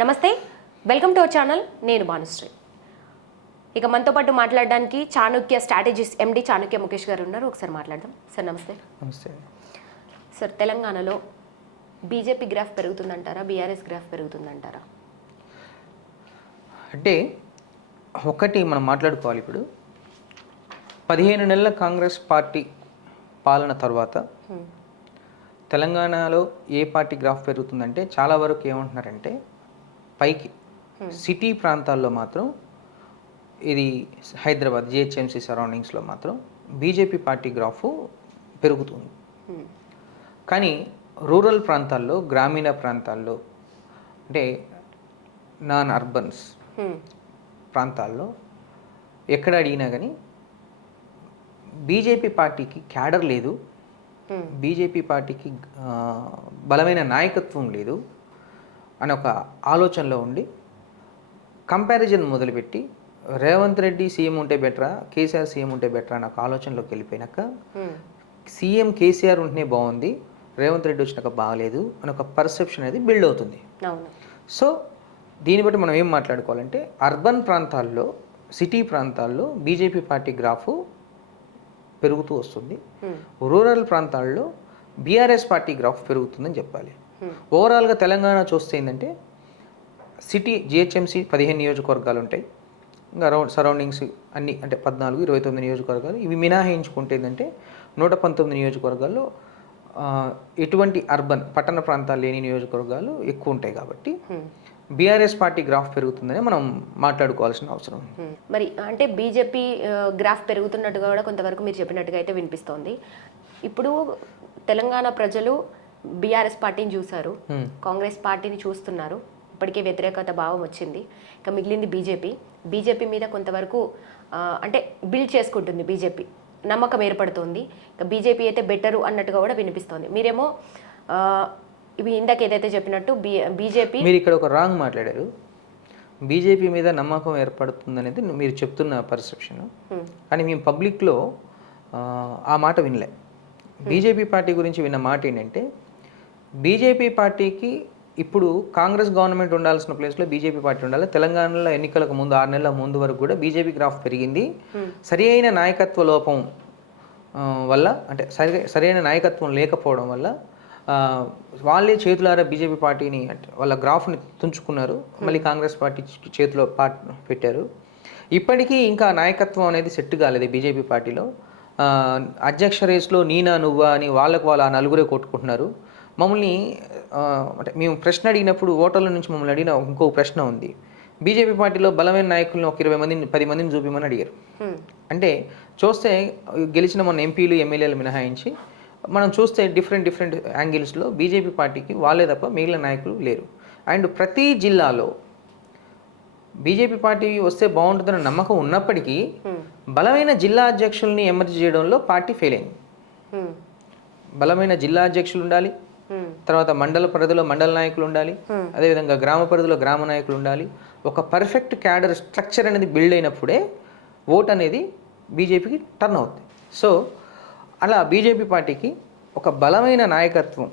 నమస్తే, welcome to our channel. నేను భానుశ్రీ. ఇక మనతో పాటు మాట్లాడడానికి చాణక్య స్ట్రాటజిస్ట్ ఎండి చాణక్య ముఖేష్ గారు ఉన్నారు. ఒకసారి మాట్లాడదాం. సార్ నమస్తే. నమస్తే సార్, తెలంగాణలో బీజేపీ గ్రాఫ్ పెరుగుతుందంటారా, బీఆర్ఎస్ గ్రాఫ్ పెరుగుతుందంటారా? అంటే ఒకటి మనం మాట్లాడుకోవాలి. ఇప్పుడు 15 నెలల కాంగ్రెస్ పార్టీ పాలన తర్వాత తెలంగాణలో ఏ పార్టీ గ్రాఫ్ పెరుగుతుందంటే చాలా వరకు ఏమంటున్నారంటే పైకి సిటీ ప్రాంతాల్లో మాత్రం ఇది హైదరాబాద్ జిహెచ్ఎంసీ సరౌండింగ్స్లో మాత్రం బీజేపీ పార్టీ గ్రాఫ్ పెరుగుతుంది. కానీ రూరల్ ప్రాంతాల్లో, గ్రామీణ ప్రాంతాల్లో, అంటే నాన్ అర్బన్స్ ప్రాంతాల్లో ఎక్కడ అడిగినా కానీ బీజేపీ పార్టీకి క్యాడర్ లేదు, బీజేపీ పార్టీకి బలమైన నాయకత్వం లేదు అని ఒక ఆలోచనలో ఉండి కంపారిజన్ మొదలుపెట్టి రేవంత్ రెడ్డి సీఎం ఉంటే బెటరా, కేసీఆర్ సీఎం ఉంటే బెటరా అని ఒక ఆలోచనలోకి వెళ్ళిపోయినాక సీఎం కేసీఆర్ ఉంటేనే బాగుంది, రేవంత్ రెడ్డి వచ్చినాక బాగలేదు అని ఒక పర్సెప్షన్ అనేది బిల్డ్ అవుతుంది. సో దీన్ని బట్టి మనం ఏం మాట్లాడుకోవాలంటే అర్బన్ ప్రాంతాల్లో, సిటీ ప్రాంతాల్లో బీజేపీ పార్టీ గ్రాఫ్ పెరుగుతూ వస్తుంది, రూరల్ ప్రాంతాల్లో బీఆర్ఎస్ పార్టీ గ్రాఫ్ పెరుగుతుందని చెప్పాలి. ఓవరాల్గా తెలంగాణ చూస్తే ఏంటంటే సిటీ జిహెచ్ఎంసీ 15 నియోజకవర్గాలు ఉంటాయి, ఇంకా సరౌండింగ్స్ అన్ని అంటే 14, 29 నియోజకవర్గాలు. ఇవి మినహాయించుకుంటే ఏంటంటే 119 నియోజకవర్గాల్లో ఎటువంటి అర్బన్ పట్టణ ప్రాంతాలు లేని నియోజకవర్గాలు ఎక్కువ ఉంటాయి. కాబట్టి బీఆర్ఎస్ పార్టీ గ్రాఫ్ పెరుగుతుందని మనం మాట్లాడుకోవాల్సిన అవసరం. మరి అంటే బీజేపీ గ్రాఫ్ పెరుగుతున్నట్టుగా కూడా కొంతవరకు మీరు చెప్పినట్టుగా అయితే వినిపిస్తోంది. ఇప్పుడు తెలంగాణ ప్రజలు బీఆర్ఎస్ పార్టీని చూశారు, కాంగ్రెస్ పార్టీని చూస్తున్నారు, ఇప్పటికే వ్యతిరేకత భావం వచ్చింది. ఇక మిగిలింది బీజేపీ మీద కొంతవరకు అంటే బిల్డ్ చేసుకుంటుంది, బీజేపీ నమ్మకం ఏర్పడుతుంది. ఇక బీజేపీ అయితే బెటరు అన్నట్టుగా కూడా వినిపిస్తోంది. మీరేమో ఇవి ఇందాక ఏదైతే చెప్పినట్టు బీజేపీ, మీరు ఇక్కడ ఒక రాంగ్ మాట్లాడారు. బీజేపీ మీద నమ్మకం ఏర్పడుతుంది అనేది మీరు చెప్తున్న పర్సెప్షన్, కానీ మేము పబ్లిక్లో ఆ మాట వినలే. బీజేపీ పార్టీ గురించి విన్న మాట ఏంటంటే బీజేపీ పార్టీకి ఇప్పుడు కాంగ్రెస్ గవర్నమెంట్ ఉండాల్సిన ప్లేస్లో బీజేపీ పార్టీ ఉండాలి. తెలంగాణలో ఎన్నికలకు ముందు 6 నెలల ముందు వరకు కూడా బీజేపీ గ్రాఫ్ పెరిగింది. సరి అయిన నాయకత్వ లోపం వల్ల, అంటే సరైన నాయకత్వం లేకపోవడం వల్ల వాళ్ళే చేతులారా బీజేపీ పార్టీని అంటే వాళ్ళ గ్రాఫ్ని తుంచుకున్నారు, మళ్ళీ కాంగ్రెస్ పార్టీ చేతిలో పెట్టారు. ఇప్పటికీ ఇంకా నాయకత్వం అనేది సెట్ కాలేదు బీజేపీ పార్టీలో. అధ్యక్ష రేస్లో నీనా నువ్వా అని వాళ్ళకు ఆ నలుగురే కొట్టుకుంటున్నారు. మమ్మల్ని అంటే మేము ప్రశ్న అడిగినప్పుడు ఓటర్ల నుంచి మమ్మల్ని అడిగిన ఇంకో ప్రశ్న ఉంది. బీజేపీ పార్టీలో బలమైన నాయకులను ఒక 20 మందిని 10 మందిని చూపించమని అడిగారు. అంటే చూస్తే గెలిచిన మన ఎంపీలు ఎమ్మెల్యేలు మినహాయించి మనం చూస్తే డిఫరెంట్ యాంగిల్స్లో బీజేపీ పార్టీకి వాళ్ళే తప్ప మిగిలిన నాయకులు లేరు. అండ్ ప్రతి జిల్లాలో బీజేపీ పార్టీ వస్తే బాగుంటుందన్న నమ్మకం ఉన్నప్పటికీ బలమైన జిల్లా అధ్యక్షుల్ని ఎమర్జీ చేయడంలో పార్టీ ఫెయిల్ అయింది. బలమైన జిల్లా అధ్యక్షులు ఉండాలి, తర్వాత మండల పరిధిలో మండల నాయకులు ఉండాలి, అదేవిధంగా గ్రామ పరిధిలో గ్రామ నాయకులు ఉండాలి. ఒక పర్ఫెక్ట్ క్యాడర్ స్ట్రక్చర్ అనేది బిల్డ్ అయినప్పుడే ఓట్ అనేది బీజేపీకి టర్న్ అవుతుంది. సో అలా బీజేపీ పార్టీకి ఒక బలమైన నాయకత్వం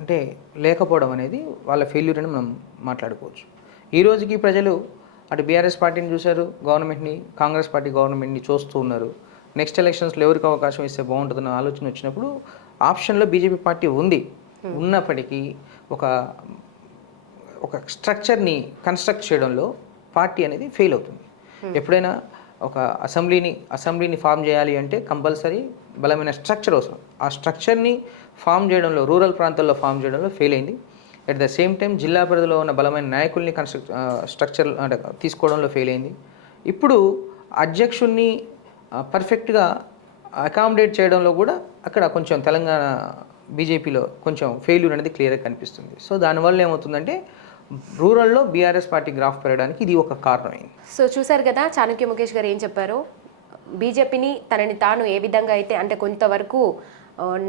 అంటే లేకపోవడం అనేది వాళ్ళ ఫెయిల్యూర్ అని మనం మాట్లాడుకోవచ్చు. ఈ రోజుకి ప్రజలు అటు బీఆర్ఎస్ పార్టీని చూశారు, గవర్నమెంట్ని, కాంగ్రెస్ పార్టీ గవర్నమెంట్ని చూస్తూ ఉన్నారు. నెక్స్ట్ ఎలక్షన్స్లో ఎవరికి అవకాశం ఇస్తే బాగుంటుందన్న ఆలోచన వచ్చినప్పుడు ఆప్షన్లో బీజేపీ పార్టీ ఉంది. ఉన్నప్పటికీ ఒక స్ట్రక్చర్ని కన్స్ట్రక్ట్ చేయడంలో పార్టీ అనేది ఫెయిల్ అవుతుంది. ఎప్పుడైనా ఒక అసెంబ్లీని ఫామ్ చేయాలి అంటే కంపల్సరీ బలమైన స్ట్రక్చర్ అవసరం. ఆ స్ట్రక్చర్ని ఫామ్ చేయడంలో, రూరల్ ప్రాంతాల్లో ఫామ్ చేయడంలో ఫెయిల్ అయింది. అట్ ద సేమ్ టైం జిల్లా పరిధిలో ఉన్న బలమైన నాయకుల్ని స్ట్రక్చర్ అంటే తీసుకోవడంలో ఫెయిల్ అయింది. ఇప్పుడు అధ్యక్షుడిని పర్ఫెక్ట్గా అకామిడేట్ చేయడంలో కూడా అక్కడ కొంచెం తెలంగాణ బీజేపీలో కొంచెం ఫెయిల్యూర్ అనేది క్లియర్గా కనిపిస్తుంది. సో దానివల్ల ఏమవుతుందంటే రూరల్లో బీఆర్ఎస్ పార్టీ గ్రాఫ్ పెరగడానికి ఇది ఒక కారణమైంది. సో చూసారు కదా చాణక్య ముఖేష్ గారు ఏం చెప్పారో. బీజేపీని తనని తాను ఏ విధంగా అయితే అంటే కొంతవరకు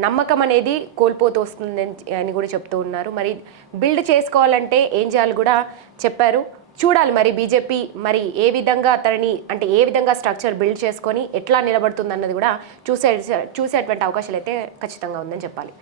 నమ్మకం అనేది కోల్పోతూ వస్తుంది అని కూడా చెప్తూ ఉన్నారు. మరి బిల్డ్ చేసుకోవాలంటే ఏం చేయాలి కూడా చెప్పారు. చూడాలి మరి బీజేపీ మరి ఏ విధంగా తనని అంటే ఏ విధంగా స్ట్రక్చర్ బిల్డ్ చేసుకొని ఎట్లా నిలబడుతుంది అన్నది కూడా చూసేటువంటి అవకాశాలు అయితే ఖచ్చితంగా ఉందని చెప్పాలి.